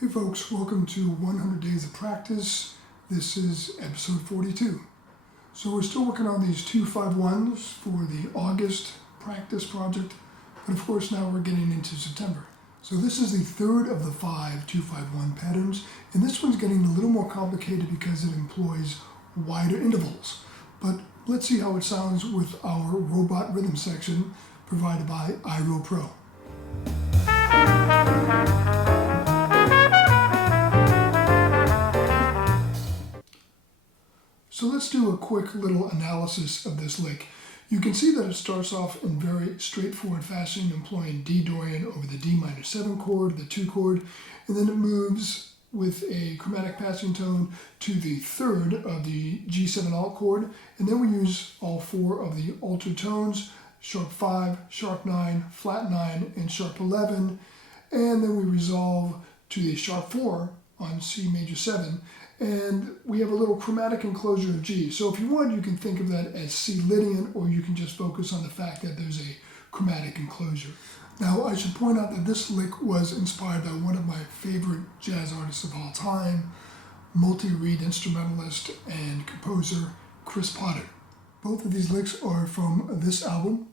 Hey folks, welcome to 100 Days of Practice. This is episode 42. So we're still working on these 2-5-1s for the August practice project, but of course now we're getting into September. So this is the third of the 5 2-5-1 patterns, and this one's getting a little more complicated because it employs wider intervals. But let's see how it sounds with our robot rhythm section provided by iRow Pro. So let's do a quick little analysis of this lick. You can see that it starts off in very straightforward fashion, employing D Dorian over the D minor 7 chord, the 2 chord, and then it moves with a chromatic passing tone to the third of the G7 alt chord, and then we use all 4 of the altered tones, sharp 5, sharp 9, flat 9, and sharp 11, and then we resolve to the sharp 4 on C major 7, and we have a little chromatic enclosure of G. So if you want, you can think of that as C Lydian, or you can just focus on the fact that there's a chromatic enclosure. Now, I should point out that this lick was inspired by one of my favorite jazz artists of all time, multi-reed instrumentalist and composer Chris Potter. Both of these licks are from this album,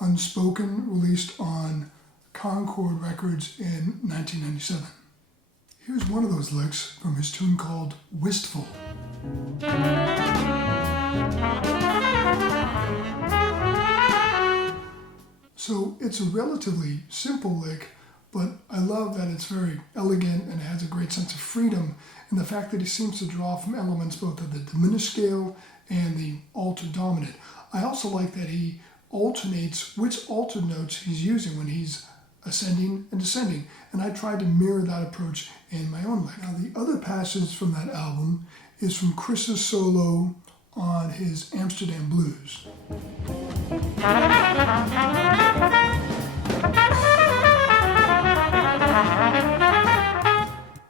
Unspoken, released on Concord Records in 1997. Here's one of those licks from his tune called Wistful. So it's a relatively simple lick, but I love that it's very elegant and it has a great sense of freedom, and the fact that he seems to draw from elements both of the diminished scale and the altered dominant. I also like that he alternates which altered notes he's using when he's ascending and descending, and I tried to mirror that approach in my own lick. Now, the other passage from that album is from Chris's solo on his Amsterdam Blues.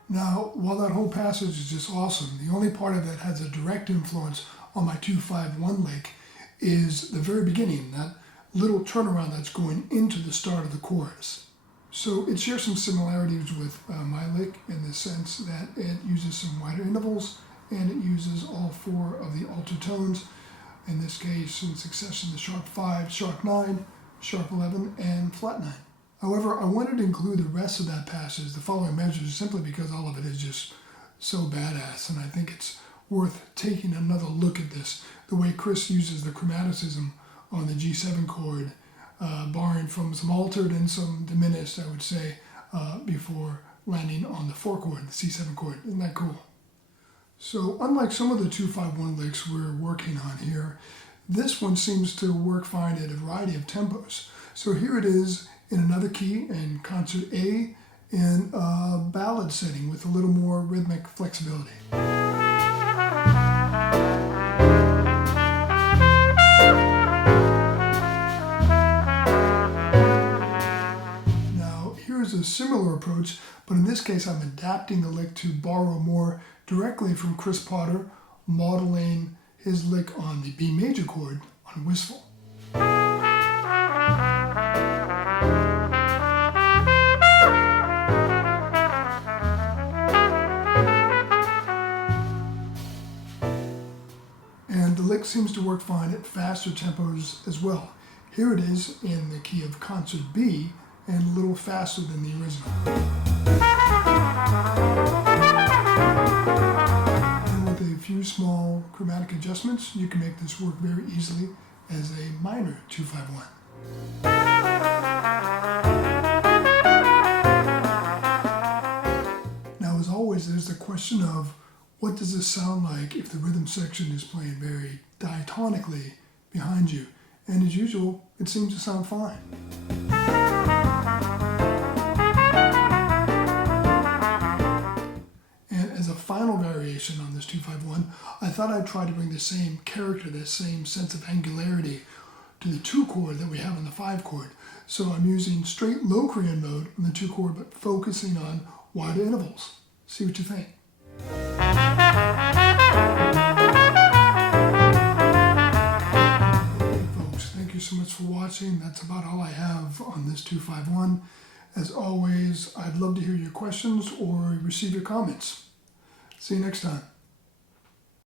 Now, while that whole passage is just awesome, the only part of it has a direct influence on my 2-5-1 lick is the very beginning, that little turnaround that's going into the start of the chorus. So it shares some similarities with my lick in the sense that it uses some wider intervals and it uses all 4 of the altered tones, in this case in succession the sharp 5, sharp 9, sharp 11, and flat 9. However, I wanted to include the rest of that passage, the following measures, simply because all of it is just so badass, and I think it's worth taking another look at this, the way Chris uses the chromaticism on the G7 chord, barring from some altered and some diminished, I would say, before landing on the 4 chord, the C7 chord. Isn't that cool? So unlike some of the 2-5-1 licks we're working on here, this one seems to work fine at a variety of tempos. So here it is in another key in concert A in a ballad setting with a little more rhythmic flexibility. Here's a similar approach, but in this case I'm adapting the lick to borrow more directly from Chris Potter, modeling his lick on the B major chord on Wistful. And the lick seems to work fine at faster tempos as well. Here it is in the key of concert B, and a little faster than the original. And with a few small chromatic adjustments, you can make this work very easily as a minor 2-5-1. Now, as always, there's the question of what does this sound like if the rhythm section is playing very diatonically behind you? And as usual, it seems to sound fine. As a final variation on this 2-5-1, I thought I'd try to bring the same character, the same sense of angularity to the 2 chord that we have on the 5 chord. So I'm using straight low Korean mode on the 2 chord, but focusing on wider intervals. See what you think. Okay, folks, thank you so much for watching. That's about all I have on this 2-5-1. As always, I'd love to hear your questions or receive your comments. See you next time.